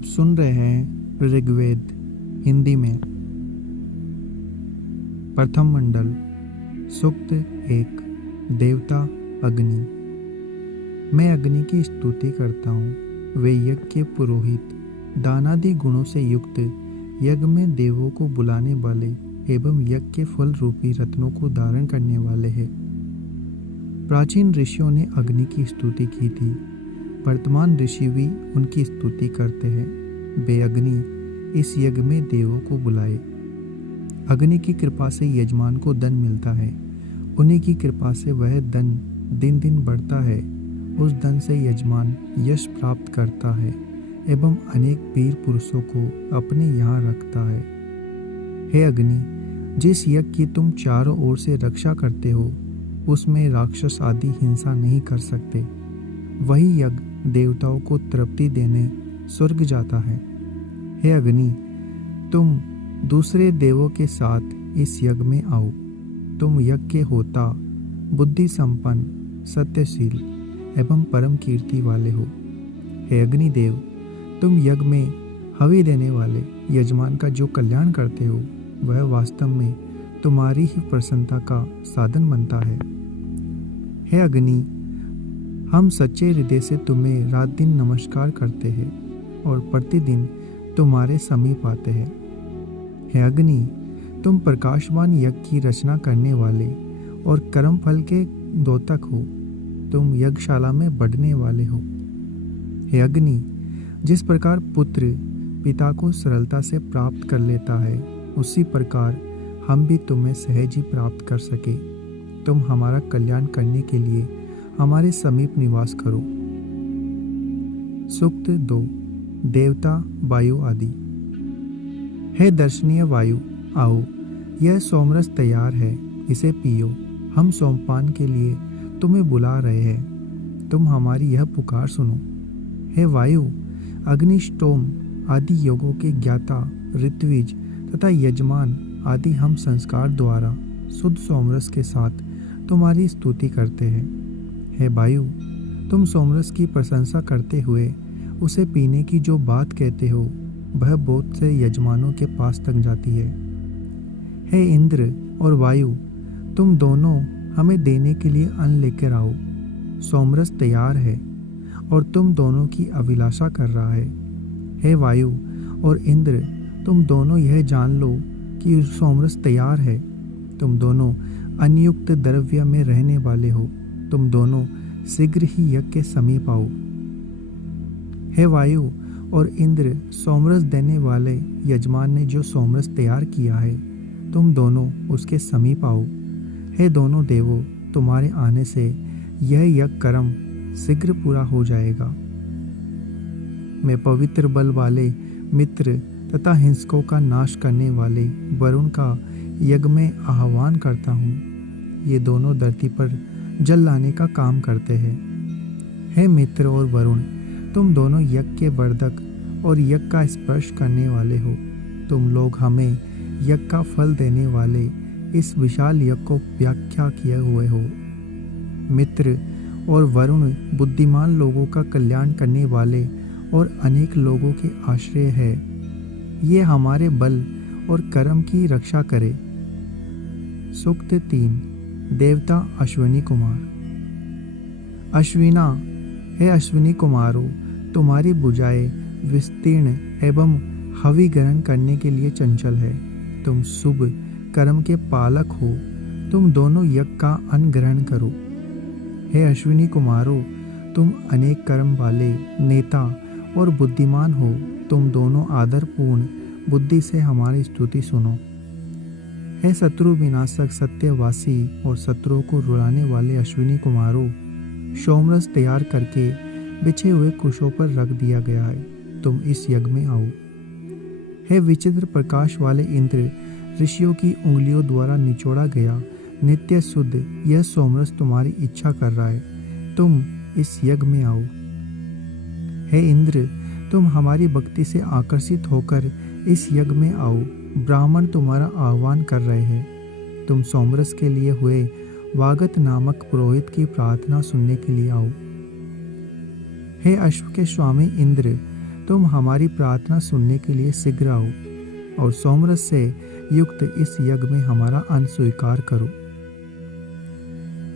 आप सुन रहे हैं ऋग्वेद हिंदी में प्रथम मंडल सूक्त 1 देवता अग्नि। मैं अग्नि की स्तुति करता हूँ। वे यज्ञ के पुरोहित, दानादि गुणों से युक्त, यज्ञ में देवों को बुलाने वाले एवं यज्ञ के फल रूपी रत्नों को धारण करने वाले हैं। प्राचीन ऋषियों ने अग्नि की स्तुति की थी, वर्तमान ऋषि भी उनकी स्तुति करते हैं। वे अग्नि इस यज्ञ में देवों को बुलाए। अग्नि की कृपा से यजमान को धन मिलता है। उन्हीं की कृपा से वह धन दिन दिन बढ़ता है। उस धन से यजमान यश प्राप्त करता है एवं अनेक वीर पुरुषों को अपने यहाँ रखता है। हे अग्नि, जिस यज्ञ की तुम चारों ओर से रक्षा करते हो, उसमें राक्षस आदि हिंसा नहीं कर सकते। वही यज्ञ देवताओं को तृप्ति देने स्वर्ग जाता है। हे अग्नि, तुम दूसरे देवों के साथ इस यज्ञ में आओ। तुम यज्ञ के होता, बुद्धि संपन्न, सत्यशील एवं परम कीर्ति वाले हो। हे अग्निदेव, तुम यज्ञ में हवि देने वाले यजमान का जो कल्याण करते हो, वह वास्तव में तुम्हारी ही प्रसन्नता का साधन बनता है। हे अग्नि, हम सच्चे हृदय से तुम्हें रात दिन नमस्कार करते हैं और प्रतिदिन तुम्हारे समीप आते हैं। हे अग्नि, तुम प्रकाशवान यज्ञ की रचना करने वाले और कर्म फल के द्योतक हो। तुम यज्ञशाला में बढ़ने वाले हो। हे अग्नि, जिस प्रकार पुत्र पिता को सरलता से प्राप्त कर लेता है, उसी प्रकार हम भी तुम्हें सहज ही प्राप्त कर सके। तुम हमारा कल्याण करने के लिए हमारे समीप निवास करो। सूक्त 2 देवता वायु आदि। हे दर्शनीय वायु, आओ, यह सोमरस तैयार है, इसे पियो। हम सोमपान के लिए तुम्हें बुला रहे हैं, तुम हमारी यह पुकार सुनो। हे वायु, अग्निष्टोम आदि योगों के ज्ञाता ऋत्विज तथा यजमान आदि हम संस्कार द्वारा शुद्ध सोमरस के साथ तुम्हारी स्तुति करते हैं। हे वायु, तुम सोमरस की प्रशंसा करते हुए उसे पीने की जो बात कहते हो, वह बहुत से यजमानों के पास तक जाती है। हे इंद्र और वायु, तुम दोनों हमें देने के लिए अन्न लेकर आओ। सोमरस तैयार है और तुम दोनों की अभिलाषा कर रहा है। हे वायु और इंद्र, तुम दोनों यह जान लो कि सोमरस तैयार है। तुम दोनों अनियुक्त द्रव्य में रहने वाले हो। तुम दोनों शीघ्र ही यज्ञ के समीप आओ। हे वायु और इंद्र, सोमरस देने वाले यजमान ने जो सोमरस तैयार किया है, तुम दोनों उसके समीप आओ। हे दोनों देवों, तुम्हारे आने से यह यज्ञ कर्म शीघ्र पूरा हो जाएगा। मैं पवित्र बल वाले मित्र तथा हिंसकों का नाश करने वाले वरुण का यज्ञ में आह्वान करता हूँ। ये दोनों धरती पर जल लाने का काम करते हैं। हे मित्र और वरुण, तुम दोनों यज्ञ के वर्धक और यज्ञ का स्पर्श करने वाले हो। तुम लोग हमें यज्ञ का फल देने वाले इस विशाल यज्ञ को व्याख्या किए हुए हो। मित्र और वरुण बुद्धिमान लोगों का कल्याण करने वाले और अनेक लोगों के आश्रय है। ये हमारे बल और कर्म की रक्षा करे। सूक्त 3 देवता अश्विनी कुमार। अश्विना, हे अश्विनी कुमारों, तुम्हारी भुजाएं विस्तीर्ण एवं हवि ग्रहण करने के लिए चंचल है। तुम शुभ कर्म के पालक हो। तुम दोनों यज्ञ का अन्न ग्रहण करो। हे अश्विनी कुमारों, तुम अनेक कर्म वाले नेता और बुद्धिमान हो। तुम दोनों आदरपूर्ण बुद्धि से हमारी स्तुति सुनो। हे शत्रु विनाशक, सत्यवासी और शत्रुओं को रुलाने वाले अश्विनी कुमारों, सोमरस तैयार करके बिछे हुए कुशों पर रख दिया गया है। तुम इस यज्ञ में आओ। हे विचित्र प्रकाश वाले इंद्र, ऋषियों की उंगलियों द्वारा निचोड़ा गया नित्य शुद्ध यह सोमरस तुम्हारी इच्छा कर रहा है। तुम इस यज्ञ में आओ। हे इंद्र, तुम हमारी भक्ति से आकर्षित होकर इस यज्ञ में आओ। ब्राह्मण तुम्हारा आह्वान कर रहे हैं। तुम सोमरस के लिए हुए वागत नामक पुरोहित की प्रार्थना सुनने के लिए आओ। हे अश्व के स्वामी इंद्र, तुम हमारी प्रार्थना सुनने के लिए शीघ्र आओ और सोमरस से युक्त इस यज्ञ में हमारा अंश स्वीकार करो।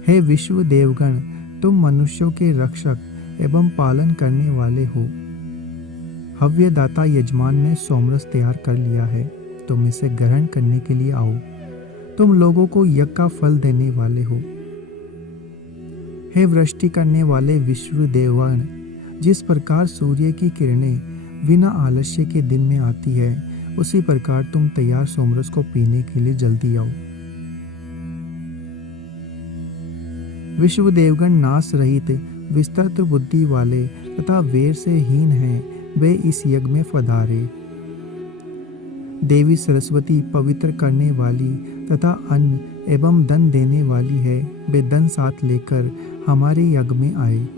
हे विश्व देवगण, तुम मनुष्यों के रक्षक एवं पालन करने वाले हो। हव्यदाता यजमान ने सोमरस तैयार कर लिया है, तुम इसे ग्रहण करने के लिए आओ। तुम लोगों को यज्ञ का फल देने वाले हो। हे वृष्टि करने वाले विश्व देवगण, जिस प्रकार सूर्य की किरणें बिना आलस्य के दिन में आती है, उसी प्रकार तुम तैयार सोमरस को पीने के लिए जल्दी आओ। विश्व देवगण नाश रहित विस्तृत बुद्धि वाले तथा वेर से हीन हैं, वे इस यज्ञ में पधारे। देवी सरस्वती पवित्र करने वाली तथा अन्न एवं धन देने वाली है, वे धन साथ लेकर हमारे यज्ञ में आए।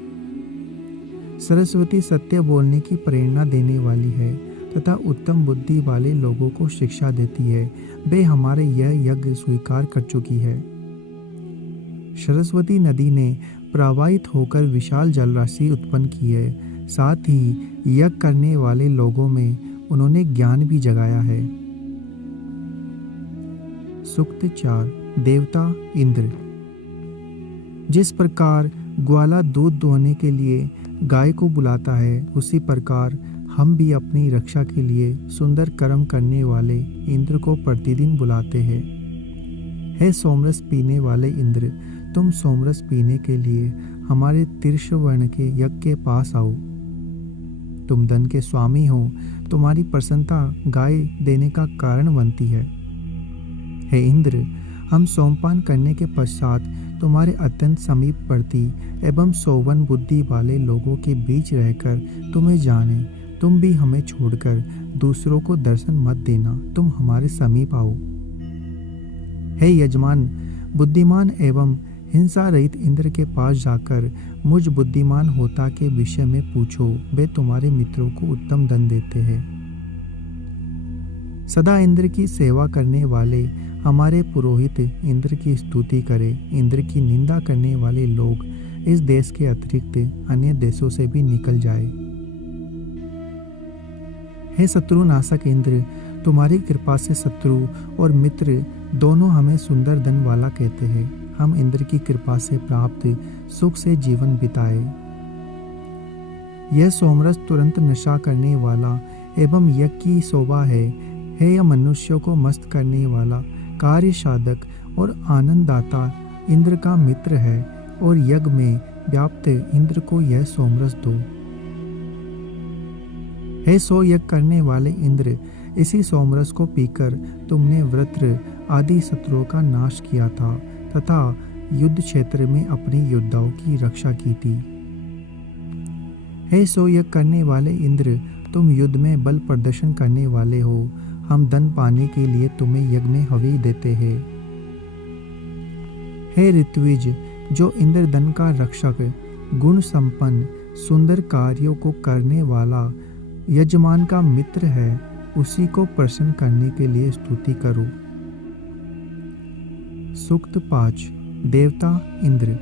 सरस्वती सत्य बोलने की प्रेरणा देने वाली है तथा उत्तम बुद्धि वाले लोगों को शिक्षा देती है, वे हमारे यह यज्ञ स्वीकार कर चुकी है। सरस्वती नदी ने प्रवाहित होकर विशाल जलराशि उत्पन्न की है, साथ ही यज्ञ करने वाले लोगों में उन्होंने ज्ञान भी जगाया है। सूक्त 4। देवता इंद्र। जिस प्रकार ग्वाला दूध दोहने के लिए गाय को बुलाता है, उसी प्रकार हम भी अपनी रक्षा के लिए सुंदर कर्म करने वाले इंद्र को प्रतिदिन बुलाते हैं। हे सोमरस पीने वाले इंद्र, तुम सोमरस पीने के लिए हमारे तिर्षवर्ण के यज्ञ के पास आओ। तुम धन के स्वामी हो, तुम्हारी प्रसन्नता गाय देने का कारण बनती है। हे इंद्र, हम सोमपान करने के पश्चात तुम्हारे अत्यंत समीपवर्ती एवं सौवन बुद्धि वाले लोगों के बीच रहकर तुम्हें जाने, तुम भी हमें छोड़कर दूसरों को दर्शन मत देना, तुम हमारे समीप आओ। हे यजमान, बुद्धिमान एवं हिंसा रहित इंद्र के पास जाकर मुझ बुद्धिमान होता के विषय में पूछो, वे तुम्हारे मित्रों को उत्तम धन देते हैं। सदा इंद्र की सेवा करने वाले हमारे पुरोहित इंद्र की स्तुति करें। इंद्र की निंदा करने वाले लोग इस देश के अतिरिक्त अन्य देशों से भी निकल जाए। हे शत्रुनाशक इंद्र, तुम्हारी कृपा से शत्रु और मित्र दोनों हमें सुंदर धन वाला कहते हैं। हम इंद्र की कृपा से प्राप्त सुख से जीवन बिताए। यह सोमरस तुरंत नशा करने वाला एवं यज्ञ की शोभा है। यह मनुष्यों को मस्त करने वाला कार्य साधक और आनंददाता इंद्र का मित्र है, और यज्ञ में व्याप्त इंद्र को यह सोमरस दो। हे सो यज्ञ करने वाले इंद्र, इसी सोमरस को पीकर तुमने वृत्र आदि शत्रुओं का नाश किया था तथा युद्ध क्षेत्र में अपने योद्धाओं की रक्षा की थी। हे सो यज्ञ करने वाले इंद्र, तुम युद्ध में बल प्रदर्शन करने वाले हो। हम धन पाने के लिए तुम्हें यज्ञ में हवि देते हैं। हे ऋत्विज, जो इंद्र धन का रक्षक, गुण संपन्न, सुंदर कार्यों को करने वाला यजमान का मित्र है, उसी को प्रसन्न करने के लिए स्तुति करो। सूक्त 5। देवता इंद्र।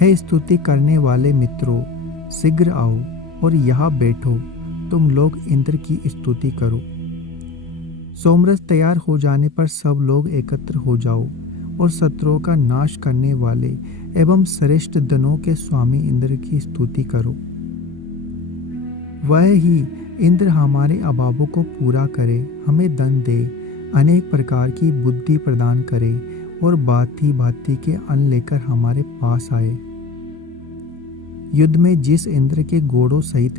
हे स्तुति करने वाले मित्रों, शीघ्र आओ और यहाँ बैठो। तुम लोग इंद्र की स्तुति करो। सोमरस तैयार हो जाने पर सब लोग एकत्र हो जाओ और शत्रुओं का नाश करने वाले एवं श्रेष्ठ धनों के स्वामी इंद्र की स्तुति करो। वह ही इंद्र हमारे अभावों को पूरा करे, हमें धन दे, अनेक प्रकार की बुद्धि प्रदान करे और भांति भांति के अन्न लेकर हमारे पास आए। युद्ध में जिस इंद्र के घोड़ों सहित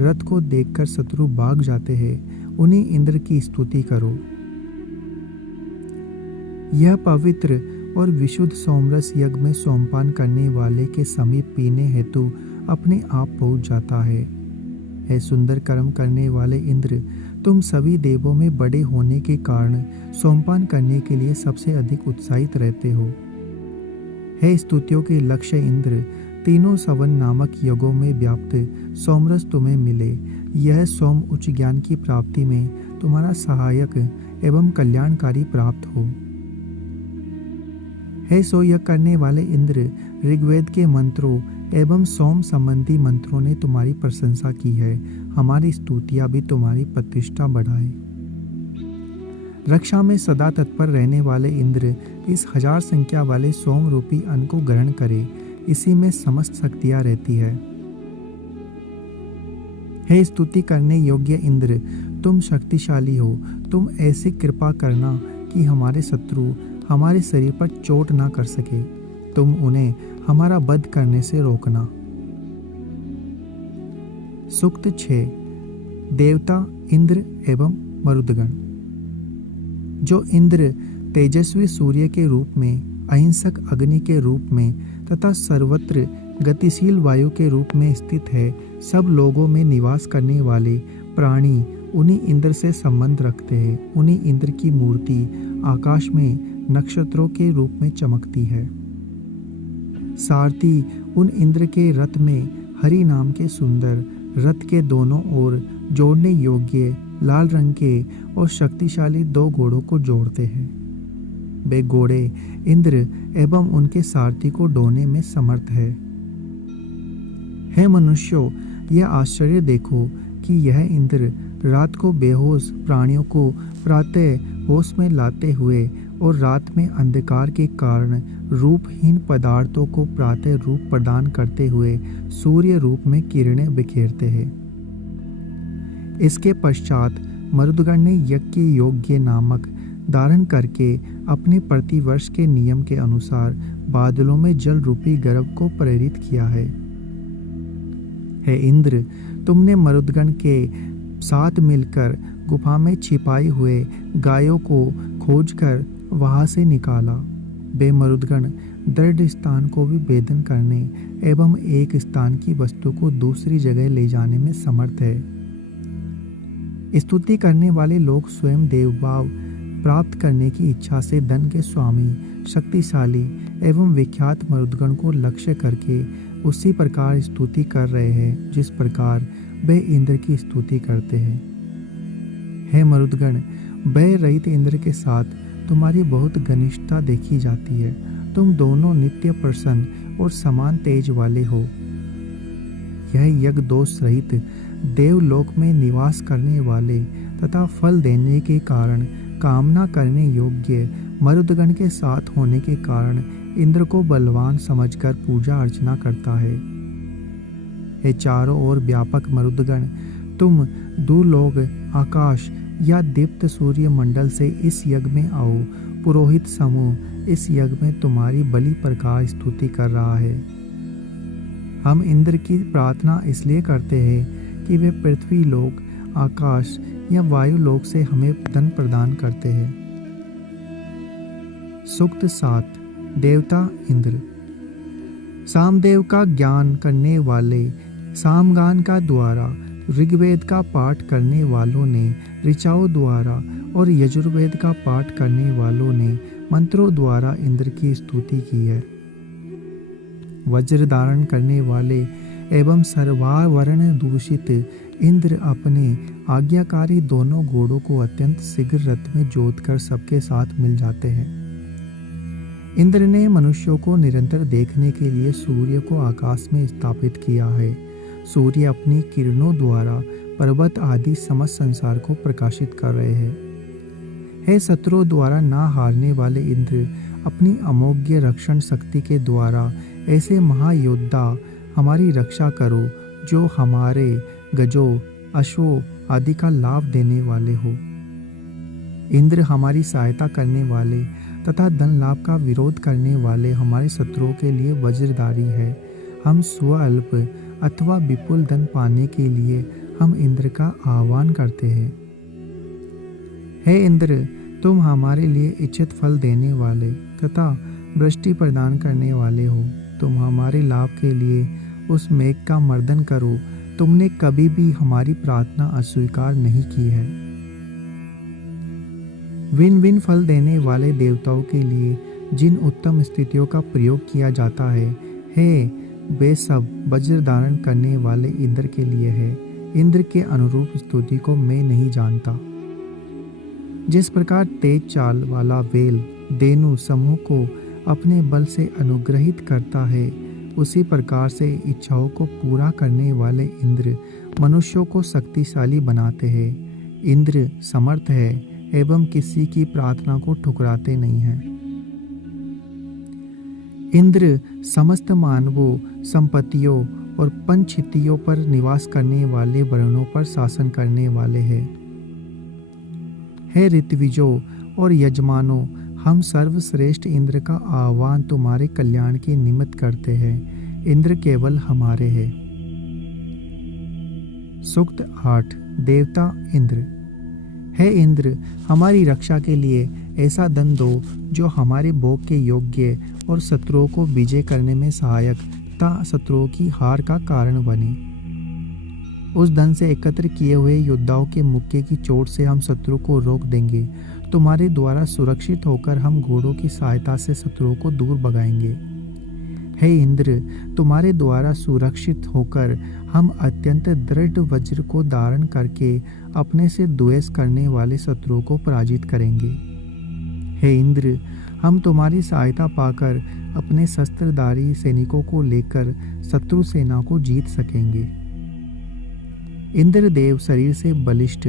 रथ को देखकर शत्रु भाग जाते हैं, उन्हीं इंद्र की स्तुति करो। यह पवित्र और विशुद्ध सोमरस यज्ञ में सोमपान करने वाले के समीप पीने हेतु अपने आप पहुंच जाता है। हे सुंदर कर्म करने वाले इंद्र, तुम सभी देवों में बड़े होने के कारण सोमपान करने के लिए सबसे अधिक उत्साहित रहते हो। हे स्तुतियों के लक्ष्य इंद्र, तीनों सवन नामक युगों में व्याप्त सोमरस तुम्हें मिले। यह सोम उच्च ज्ञान की प्राप्ति में तुम्हारा सहायक एवं कल्याणकारी प्राप्त हो। हे सो यज्ञ करने वाले इंद्र, ऋग्वेद के मंत्रों एवं सोम संबंधी मंत्रों ने तुम्हारी प्रशंसा की है। हमारी स्तुतियां भी तुम्हारी प्रतिष्ठा बढ़ाए। रक्षा में सदा तत्पर रहने वाले इंद्र इस 1000 संख्या वाले सोम रूपी अन्न को ग्रहण करे। इसी में समस्त शक्तियां रहती है। हे स्तुति करने योग्य इंद्र, तुम शक्तिशाली हो। तुम ऐसी कृपा करना कि हमारे शत्रु हमारे शरीर पर चोट ना कर सके। तुम उन्हें हमारा वध करने से रोकना। सूक्त 6। देवता, इंद्र एवं मरुदगण। जो इंद्र तेजस्वी सूर्य के रूप में, अहिंसक अग्नि के रूप में तथा सर्वत्र गतिशील वायु के रूप में स्थित है, सब लोगों में निवास करने वाले प्राणी उन्हीं इंद्र से संबंध रखते हैं। उन्हीं इंद्र की मूर्ति आकाश में नक्षत्रों के रूप में चमकती है। सारथी उन इंद्र के रथ में हरि नाम के सुंदर, रथ के दोनों ओर जोड़ने योग्य लाल रंग के और शक्तिशाली 2 घोड़ों को जोड़ते हैं। वे घोड़े इंद्र एवं उनके सारथी को ढोने में समर्थ है। हे मनुष्यों, यह आश्चर्य देखो कि यह इंद्र रात को बेहोश प्राणियों को प्रातः होश में लाते हुए और रात में अंधकार के कारण रूपहीन पदार्थों को प्रातः रूप प्रदान करते हुए सूर्य रूप में किरणें बिखेरते हैं। इसके पश्चात मरुदगण ने यज्ञ के योग्य नामक धारण करके अपने प्रतिवर्ष के नियम के अनुसार बादलों में जल रूपी गर्भ को प्रेरित किया है। हे इंद्र, तुमने मरुदगण के साथ मिलकर गुफा में छिपाई हुए गायों को खोजकर वहां से निकाला। वे मरुदगण दृढ़ स्थान को भी भेदन करने एवं एक स्थान की वस्तु को दूसरी जगह ले जाने में समर्थ है। स्तुति करने वाले लोग स्वयं देवभाव प्राप्त करने की इच्छा से धन के स्वामी, शक्तिशाली एवं विख्यात मरुदगण को लक्ष्य करके उसी प्रकार स्तुति कर रहे हैं जिस प्रकार वे इंद्र की स्तुति करते हैं। हे मरुदगण, भय रहित इंद्र के साथ तुम्हारी बहुत घनिष्ठता देखी जाती है। तुम दोनों नित्य प्रसन्न और समान तेज वाले हो। यह यज्ञ दोष रहित देवलोक में निवास करने वाले तथा फल देने के कारण कामना करने योग्य मरुदगण के साथ होने के कारण इंद्र को बलवान समझकर पूजा अर्चना करता है। हे चारों ओर व्यापक मरुदगण, तुम दूरलोक आकाश या दीप्त सूर्य मंडल से इस यज्ञ में आओ। पुरोहित समूह इस यज्ञ में तुम्हारी बलि प्रकार स्तुति कर रहा है। हम इंद्र की प्रार्थना इसलिए करते हैं कि वे पृथ्वी लोक, आकाश या वायु लोक से हमें धन प्रदान करते हैं। सूक्त 7। देवता, इंद्र। सामदेव का ज्ञान करने वाले सामगान का द्वारा, ऋग्वेद का पाठ करने वालों ने ऋचाओं द्वारा और यजुर्वेद का पाठ करने वालों ने मंत्रों द्वारा इंद्र की स्तुति की है। वज्र धारण करने वाले एवं सर्वावरण दूषित इंद्र अपने आज्ञाकारी दोनों घोड़ों को अत्यंत शीघ्र रथ में जोतकर सबके साथ मिल जाते हैं। इंद्र ने मनुष्यों को निरंतर देखने के लिए सूर्य को आकाश में स्थापित किया है। सूर्य अपनी किरणों द्वारा पर्वत आदि समस्त संसार को प्रकाशित कर रहे हैं। हे शत्रुओं द्वारा ना हारने वाले इंद्र, अपनी अमोघ्य रक्षण शक्ति के द्वारा ऐसे महायोद्धा हमारी रक्षा करो जो हमारे गजों, अश्वों आदि का लाभ देने वाले हो। इंद्र हमारी सहायता करने वाले तथा धन लाभ का विरोध करने वाले हमारे शत्रुओं के लिए वज्रधारी है। हम स्वल्प अथवा विपुल धन पाने के लिए हम इंद्र का आह्वान करते हैं। हे इंद्र, तुम हमारे लिए इच्छित फल देने वाले तथा वृष्टि प्रदान करने वाले हो। तुम हमारे लाभ के लिए उस मेघ का मर्दन करो। तुमने कभी भी हमारी प्रार्थना अस्वीकार नहीं की है। भिन्न भिन्न फल देने वाले देवताओं के लिए जिन उत्तम स्थितियों का प्रयोग किया जाता है, वे सब वज्र धारण करने वाले इंद्र के लिए है। इंद्र के अनुरूप स्तुति को मैं नहीं जानता। जिस प्रकार तेज चाल वाला वेल धेनु समूह को अपने बल से अनुग्रहित करता है, उसी प्रकार से इच्छाओं को पूरा करने वाले इंद्र मनुष्यों को शक्तिशाली बनाते हैं। इंद्र समर्थ है एवं किसी की प्रार्थना को ठुकराते नहीं हैं। इंद्र समस्त मानवों, संपत्तियों और पंचहितियों पर निवास करने वाले वर्णों पर शासन करने वाले हैं। हे ऋत्विजों और यजमानों, हम सर्वश्रेष्ठ इंद्र का आह्वान तुम्हारे कल्याण के निमित्त करते हैं। इंद्र केवल हमारे हैं। सूक्त 8। देवता इंद्र। हे इंद्र, हमारी रक्षा के लिए ऐसा धन दो जो हमारे भोग के योग्य और शत्रुओं को विजय करने में सहायक तथा शत्रुओं की हार का कारण बने। उस धन से एकत्र किए हुए योद्धाओं के मुक्के की चोट से हम शत्रु को रोक देंगे। तुम्हारे द्वारा सुरक्षित होकर हम घोड़ों की सहायता से शत्रुओं को दूर भगाएंगे। हे इंद्र, तुम्हारे द्वारा सुरक्षित होकर हम अत्यंत दृढ़ वज्र को धारण करके अपने से द्वेष करने वाले शत्रुओं को पराजित करेंगे। हे इंद्र, हम तुम्हारी सहायता पाकर अपने शस्त्रधारी सैनिकों को लेकर शत्रु सेना को जीत सकेंगे। इंद्रदेव शरीर से बलिष्ठ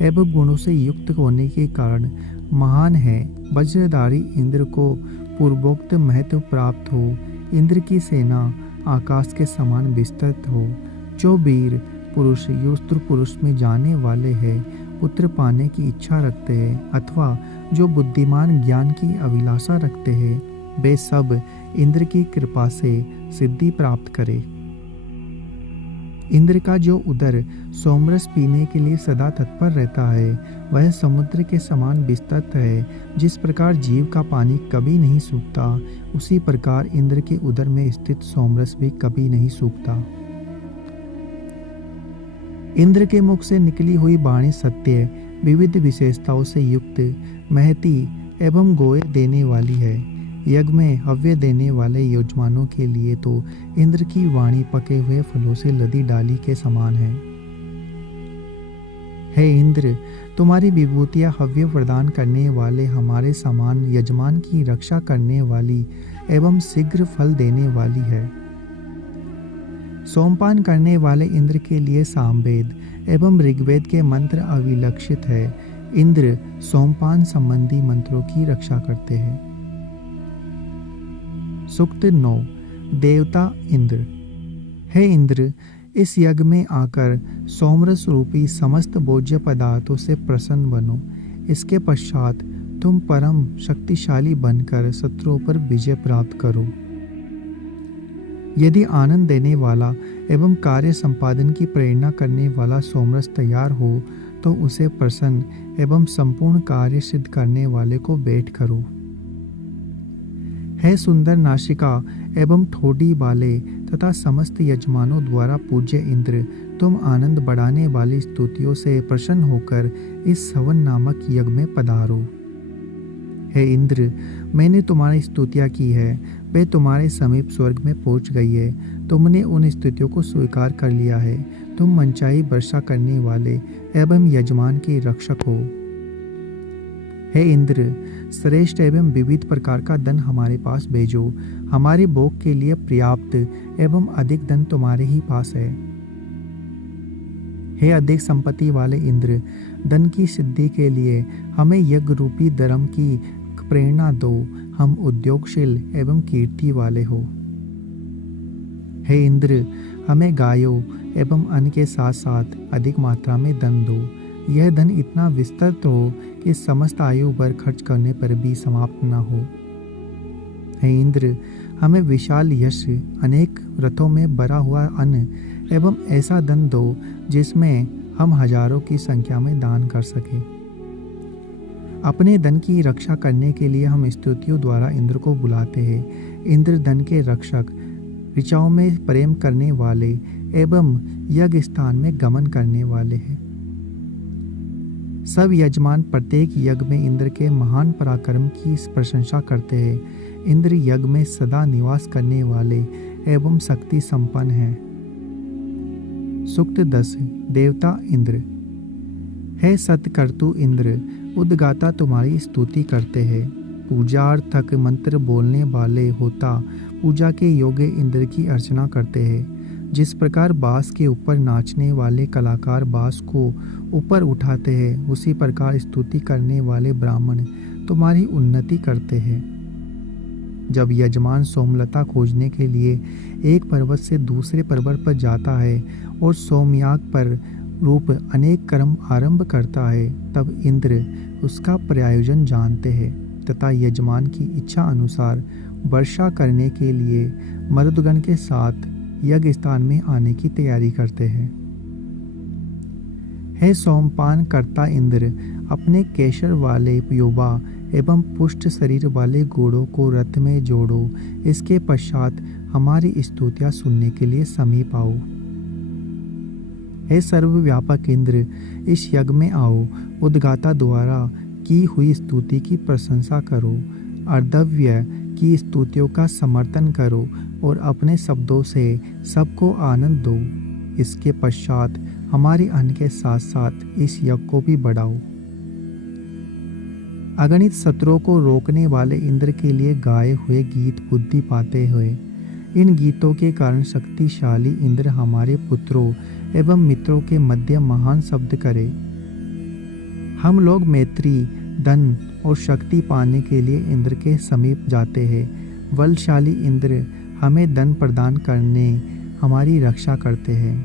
एवं गुणों से युक्त होने के कारण महान है। वज्रधारी इंद्र को पूर्वोक्त महत्व प्राप्त हो। इंद्र की सेना आकाश के समान विस्तृत हो। जो वीर पुरुष युस्त्र पुरुष में जाने वाले हैं, पुत्र पाने की इच्छा रखते हैं अथवा जो बुद्धिमान ज्ञान की अभिलाषा रखते हैं, वे सब इंद्र की कृपा से सिद्धि प्राप्त करें। इंद्र का जो उदर सोमरस पीने के लिए सदा तत्पर रहता है, वह समुद्र के समान विस्तृत है। जिस प्रकार जीव का पानी कभी नहीं सूखता, उसी प्रकार इंद्र के उदर में स्थित सोमरस भी कभी नहीं सूखता। इंद्र के मुख से निकली हुई वाणी सत्य, विविध विशेषताओं से युक्त, महती एवं गोए देने वाली है। यज्ञ में हव्य देने वाले यजमानों के लिए तो इंद्र की वाणी पके हुए फलों से लदी डाली के समान है। हे इंद्र, तुम्हारी विभूतियां हव्य प्रदान करने वाले हमारे समान यजमान की रक्षा करने वाली एवं शीघ्र फल देने वाली है। सोमपान करने वाले इंद्र के लिए सामवेद एवं ऋग्वेद के मंत्र अविलक्षित है। इंद्र सोमपान संबंधी मंत्रों की रक्षा करते हैं। सूक्त 9। देवता इंद्र। हे इंद्र, इस यज्ञ में आकर सोमरस रूपी समस्त भोज्य पदार्थों से प्रसन्न बनो। इसके पश्चात तुम परम शक्तिशाली बनकर शत्रुओं पर विजय प्राप्त करो। यदि आनंद देने वाला एवं कार्य संपादन की प्रेरणा करने वाला सोमरस तैयार हो, तो उसे प्रसन्न एवं संपूर्ण कार्य सिद्ध करने वाले को भेंट करो। है सुंदर नासिका एवं ठोड़ी वाले तथा समस्त यजमानों द्वारा पूज्य इंद्र, तुम आनंद बढ़ाने वाली स्तुतियों से प्रसन्न होकर इस हवन नामक यज्ञ में पधारो। हे इंद्र, मैंने तुम्हारी स्तुतियाँ की है, वे तुम्हारे समीप स्वर्ग में पहुँच गई है। तुमने उन स्तुतियों को स्वीकार कर लिया है। तुम मनचाही वर्षा करने वाले एवं यजमान के रक्षक हो। हे इंद्र, श्रेष्ठ एवं विविध प्रकार का धन हमारे पास भेजो। हमारे भोग के लिए पर्याप्त एवं अधिक धन तुम्हारे ही पास है। हे अधिक संपत्ति वाले इंद्र, धन की सिद्धि के लिए हमें यज्ञ रूपी धर्म की प्रेरणा दो। हम उद्योगशील एवं कीर्ति वाले हो। हे इंद्र, हमें गायों एवं अन्न के साथ साथ अधिक मात्रा में धन दो। यह धन इतना विस्तृत हो कि समस्त आयु भर खर्च करने पर भी समाप्त न हो। हे इंद्र, हमें विशाल यश, अनेक रथों में भरा हुआ अन्न एवं ऐसा धन दो जिसमें हम हजारों की संख्या में दान कर सके। अपने धन की रक्षा करने के लिए हम स्तुतियों द्वारा इंद्र को बुलाते हैं। इंद्र धन के रक्षक, ऋचाओं में प्रेम करने वाले एवं यज्ञ स्थान में गमन करने वाले हैं। सब यजमान प्रत्येक यज्ञ में इंद्र के महान पराक्रम की प्रशंसा करते हैं। इंद्र यज्ञ में सदा निवास करने वाले एवं शक्ति संपन्न हैं। सूक्त 10। देवता इंद्र। हे सत्कर्तु इंद्र, उद्गाता तुम्हारी स्तुति करते हैं। पूजार्थक मंत्र बोलने वाले होता पूजा के योग्य इंद्र की अर्चना करते हैं। जिस प्रकार बांस के ऊपर नाचने वाले कलाकार बांस को ऊपर उठाते हैं, उसी प्रकार स्तुति करने वाले ब्राह्मण तुम्हारी उन्नति करते हैं। जब यजमान सोमलता खोजने के लिए एक पर्वत से दूसरे पर्वत पर जाता है और सोमयाग पर रूप अनेक कर्म आरंभ करता है, तब इंद्र उसका प्रयोजन जानते हैं तथा यजमान की इच्छा अनुसार वर्षा करने के लिए मरुदगण के साथ यज्ञ स्थान में आने की तैयारी करते हैं। हे सोमपान करता इंद्र, अपने केशर वाले युवा एवं पुष्ट शरीर वाले घोड़ों को रथ में जोड़ो। इसके पश्चात हमारी स्तुतियां सुनने के लिए समीप आओ। हे सर्वव्यापक इंद्र, इस यज्ञ में आओ। उद्गाता द्वारा की हुई स्तुति की प्रशंसा करो, अर्धव्य की स्तुतियों का समर्थन करो और अपने शब्दों से सबको आनंद दो। इसके पश्चात हमारी अन्न के साथ साथ इस यज्ञ को भी बढ़ाओ। अगणित शत्रुओं को रोकने वाले इंद्र के लिए गाए हुए गीत बुद्धि पाते हुए, इन गीतों के कारण शक्तिशाली इंद्र हमारे पुत्रों एवं मित्रों के मध्य महान शब्द करे। हम लोग मैत्री, धन और शक्ति पाने के लिए इंद्र के समीप जाते हैं। बलशाली इंद्र हमें धन प्रदान करने हमारी रक्षा करते हैं।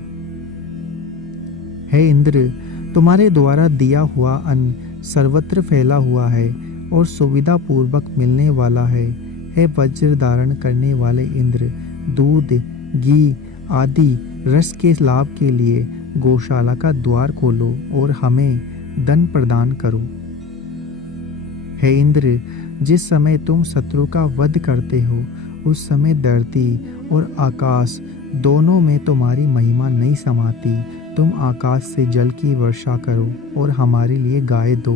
हे इंद्र, तुम्हारे द्वारा दिया हुआ अन्न सर्वत्र फैला हुआ है और सुविधा पूर्वक मिलने वाला है। हे वज्र धारण करने वाले इंद्र, दूध, घी आदि रस के लाभ के लिए गौशाला का द्वार खोलो और हमें धन प्रदान करो। हे इंद्र, जिस समय तुम शत्रु का वध करते हो, उस समय धरती और आकाश दोनों में तुम्हारी महिमा नहीं समाती। तुम आकाश से जल की वर्षा करो और हमारे लिए गाय दो।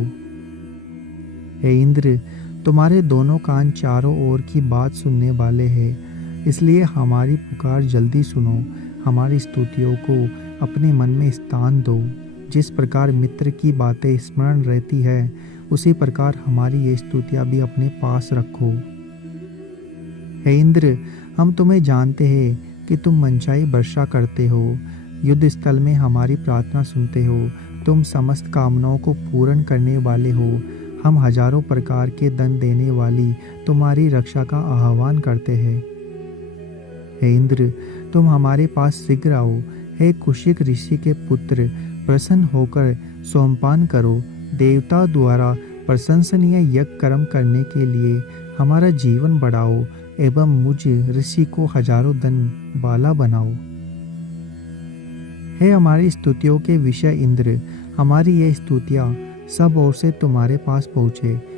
हे इंद्र, तुम्हारे दोनों कान चारों ओर की बात सुनने वाले हैं, इसलिए हमारी पुकार जल्दी सुनो। हमारी स्तुतियों को अपने मन में स्थान दो। जिस प्रकार मित्र की बातें स्मरण रहती है, उसी प्रकार हमारी ये स्तुतियाँ भी अपने पास रखो। हे इंद्र, हम तुम्हें जानते हैं कि तुम मनचाही वर्षा करते हो, युद्ध स्थल में हमारी प्रार्थना सुनते हो, तुम समस्त कामनाओं को पूर्ण करने वाले हो। हम हजारों प्रकार के धन देने वाली तुम्हारी रक्षा का आह्वान करते हैं। हे इंद्र, तुम हमारे पास शीघ्र आओ। हे कुशिक ऋषि के पुत्र, प्रसन्न होकर सोमपान करो। देवता द्वारा प्रशंसनीय यज्ञ कर्म करने के लिए हमारा जीवन बढ़ाओ एवं मुझ ऋषि को हजारों धन वाला बनाओ। हे हमारी स्तुतियों के विषय इंद्र, हमारी ये स्तुतियाँ सब ओर से तुम्हारे पास पहुँचे।